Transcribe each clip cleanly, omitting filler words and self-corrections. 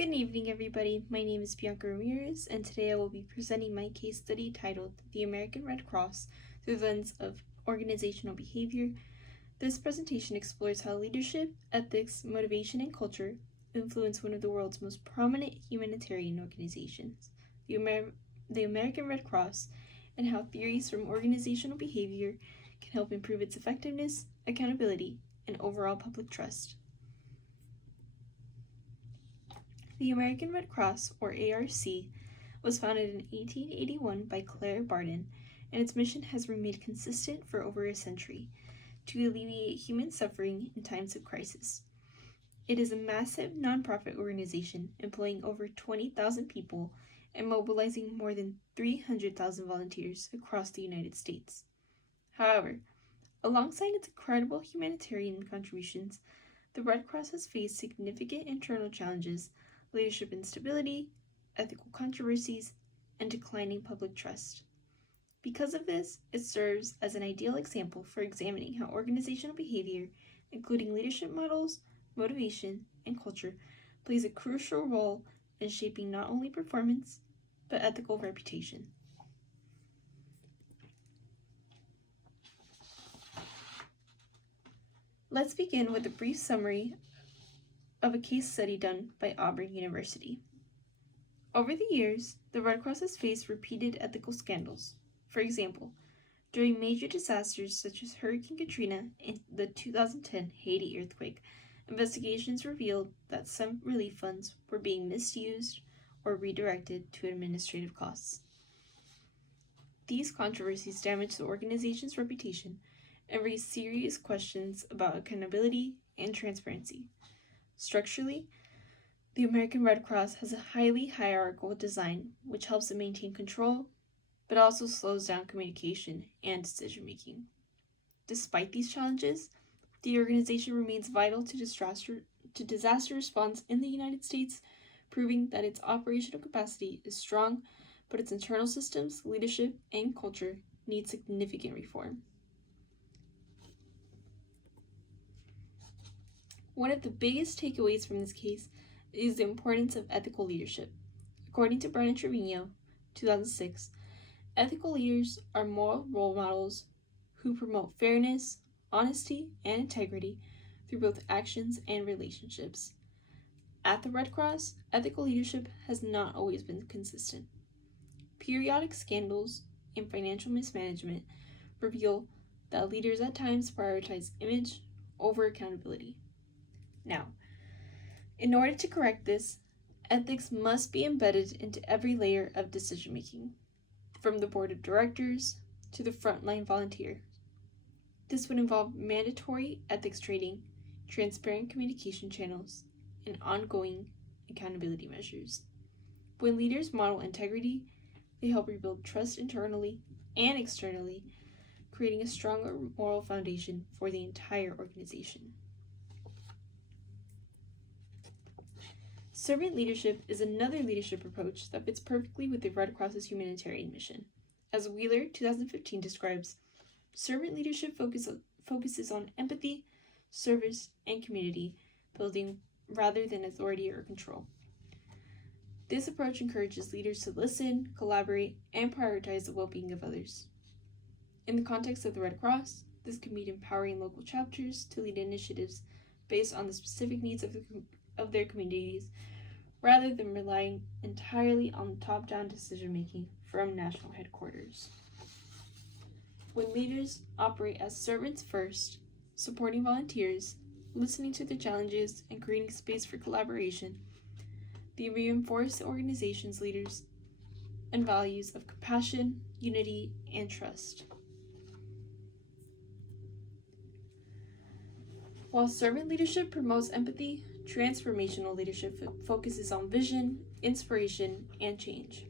Good evening, everybody. My name is Bianca Ramirez, and today I will be presenting my case study titled The American Red Cross Through the Lens of Organizational Behavior. This presentation explores how leadership, ethics, motivation, and culture influence one of the world's most prominent humanitarian organizations, the American Red Cross, and how theories from organizational behavior can help improve its effectiveness, accountability, and overall public trust. The American Red Cross, or ARC, was founded in 1881 by Claire Barden, and its mission has remained consistent for over a century to alleviate human suffering in times of crisis. It is a massive nonprofit organization employing over 20,000 people and mobilizing more than 300,000 volunteers across the United States. However, alongside its incredible humanitarian contributions, the Red Cross has faced significant internal challenges, leadership instability, ethical controversies, and declining public trust. Because of this, it serves as an ideal example for examining how organizational behavior, including leadership models, motivation, and culture, plays a crucial role in shaping not only performance, but ethical reputation. Let's begin with a brief summary of a case study done by Auburn University. Over the years, the Red Cross has faced repeated ethical scandals. For example, during major disasters such as Hurricane Katrina and the 2010 Haiti earthquake, investigations revealed that some relief funds were being misused or redirected to administrative costs. These controversies damaged the organization's reputation and raised serious questions about accountability and transparency. Structurally, the American Red Cross has a highly hierarchical design which helps it maintain control, but also slows down communication and decision-making. Despite these challenges, the organization remains vital to disaster response in the United States, proving that its operational capacity is strong, but its internal systems, leadership, and culture need significant reform. One of the biggest takeaways from this case is the importance of ethical leadership. According to Brennan Trevino, 2006, ethical leaders are moral role models who promote fairness, honesty, and integrity through both actions and relationships. At the Red Cross, ethical leadership has not always been consistent. Periodic scandals and financial mismanagement reveal that leaders at times prioritize image over accountability. Now, in order to correct this, ethics must be embedded into every layer of decision-making, from the board of directors to the frontline volunteer. This would involve mandatory ethics training, transparent communication channels, and ongoing accountability measures. When leaders model integrity, they help rebuild trust internally and externally, creating a stronger moral foundation for the entire organization. Servant leadership is another leadership approach that fits perfectly with the Red Cross's humanitarian mission. As Wheeler, 2015, describes, servant leadership focuses on empathy, service, and community building rather than authority or control. This approach encourages leaders to listen, collaborate, and prioritize the well-being of others. In the context of the Red Cross, this can mean empowering local chapters to lead initiatives based on the specific needs of their communities, rather than relying entirely on top-down decision-making from national headquarters. When leaders operate as servants first, supporting volunteers, listening to their challenges, and creating space for collaboration, they reinforce the organization's leaders and values of compassion, unity, and trust. While servant leadership promotes empathy, transformational leadership focuses on vision, inspiration, and change.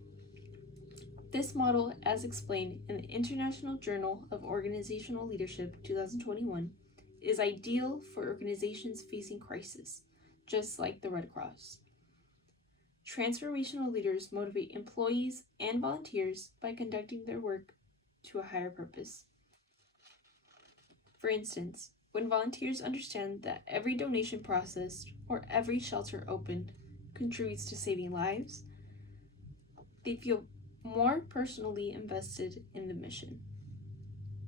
This model, as explained in the International Journal of Organizational Leadership 2021, is ideal for organizations facing crisis, just like the Red Cross. Transformational leaders motivate employees and volunteers by conducting their work to a higher purpose. For instance, when volunteers understand that every donation processed or every shelter opened contributes to saving lives, they feel more personally invested in the mission.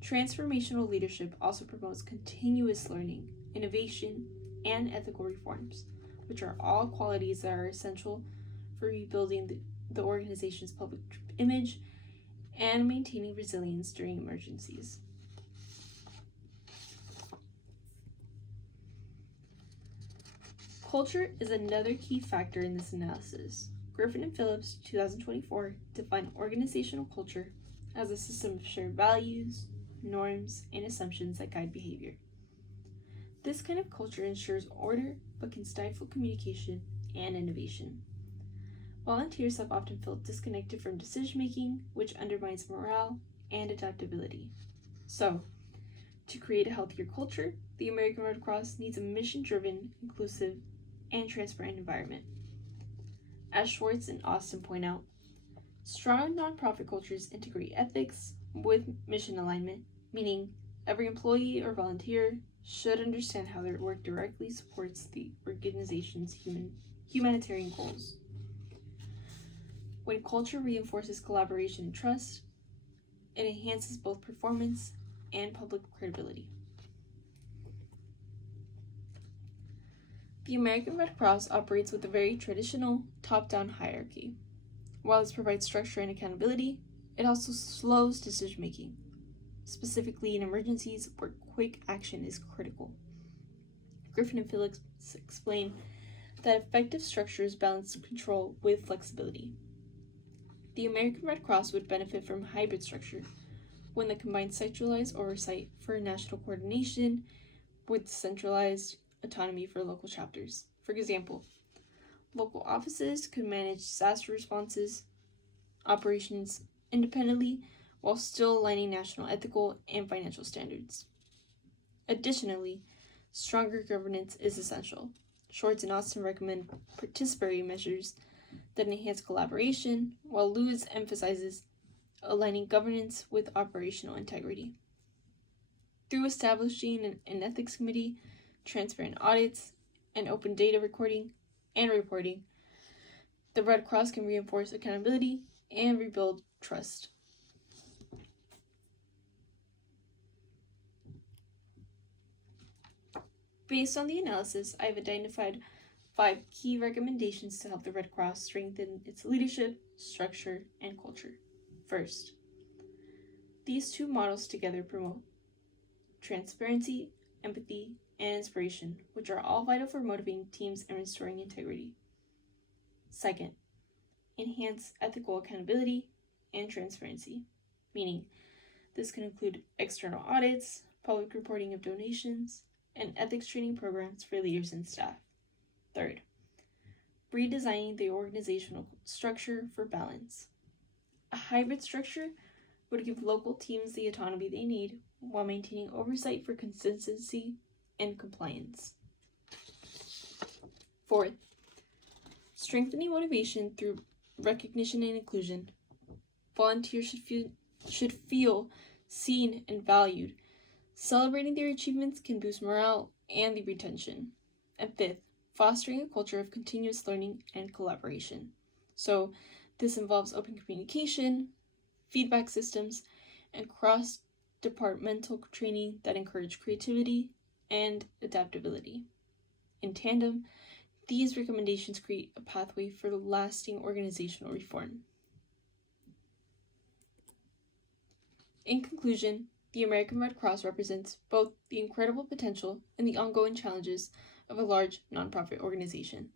Transformational leadership also promotes continuous learning, innovation, and ethical reforms, which are all qualities that are essential for rebuilding the organization's public image and maintaining resilience during emergencies. Culture is another key factor in this analysis. Griffin and Phillips, 2024, define organizational culture as a system of shared values, norms, and assumptions that guide behavior. This kind of culture ensures order but can stifle communication and innovation. Volunteers have often felt disconnected from decision-making, which undermines morale and adaptability. So, to create a healthier culture, the American Red Cross needs a mission-driven, inclusive, and transparent environment. As Schwartz and Austin point out, strong nonprofit cultures integrate ethics with mission alignment, meaning every employee or volunteer should understand how their work directly supports the organization's humanitarian goals. When culture reinforces collaboration and trust, it enhances both performance and public credibility. The American Red Cross operates with a very traditional top-down hierarchy. While this provides structure and accountability, it also slows decision-making, specifically in emergencies where quick action is critical. Griffin and Phillips explain that effective structures balance control with flexibility. The American Red Cross would benefit from a hybrid structure, one that combines centralized oversight for national coordination with centralized autonomy for local chapters. For example, local offices could manage disaster responses operations independently while still aligning national ethical and financial standards. Additionally, stronger governance is essential. Schwartz and Austin recommend participatory measures that enhance collaboration, while Lewis emphasizes aligning governance with operational integrity. Through establishing an ethics committee, transparent audits, and open data recording and reporting, the Red Cross can reinforce accountability and rebuild trust. Based on the analysis, I have identified 5 key recommendations to help the Red Cross strengthen its leadership, structure, and culture. First, these two models together promote transparency, empathy, and inspiration, which are all vital for motivating teams and restoring integrity. Second, enhance ethical accountability and transparency, meaning this can include external audits, public reporting of donations, and ethics training programs for leaders and staff. Third, redesigning the organizational structure for balance. A hybrid structure would give local teams the autonomy they need while maintaining oversight for consistency and compliance. Fourth, strengthening motivation through recognition and inclusion. Volunteers should feel seen and valued. Celebrating their achievements can boost morale and the retention. And fifth, fostering a culture of continuous learning and collaboration. So this involves open communication, feedback systems, and cross-departmental training that encourage creativity and adaptability. In tandem, these recommendations create a pathway for lasting organizational reform. In conclusion, the American Red Cross represents both the incredible potential and the ongoing challenges of a large nonprofit organization.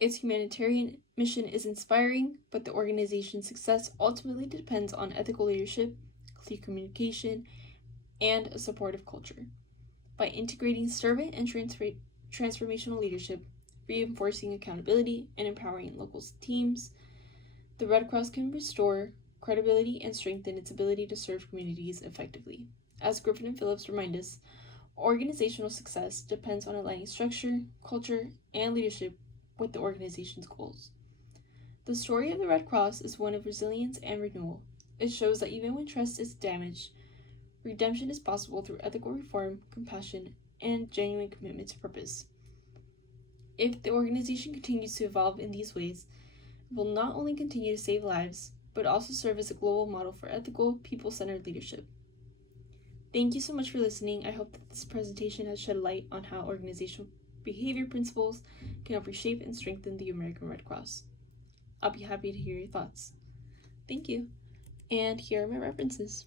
Its humanitarian mission is inspiring, but the organization's success ultimately depends on ethical leadership, clear communication, and a supportive culture. By integrating servant and transformational leadership, reinforcing accountability, and empowering local teams, the Red Cross can restore credibility and strengthen its ability to serve communities effectively. As Griffin and Phillips remind us, organizational success depends on aligning structure, culture, and leadership with the organization's goals. The story of the Red Cross is one of resilience and renewal. It shows that even when trust is damaged, redemption is possible through ethical reform, compassion, and genuine commitment to purpose. If the organization continues to evolve in these ways, it will not only continue to save lives, but also serve as a global model for ethical, people-centered leadership. Thank you so much for listening. I hope that this presentation has shed light on how organizational behavior principles can help reshape and strengthen the American Red Cross. I'll be happy to hear your thoughts. Thank you. And here are my references.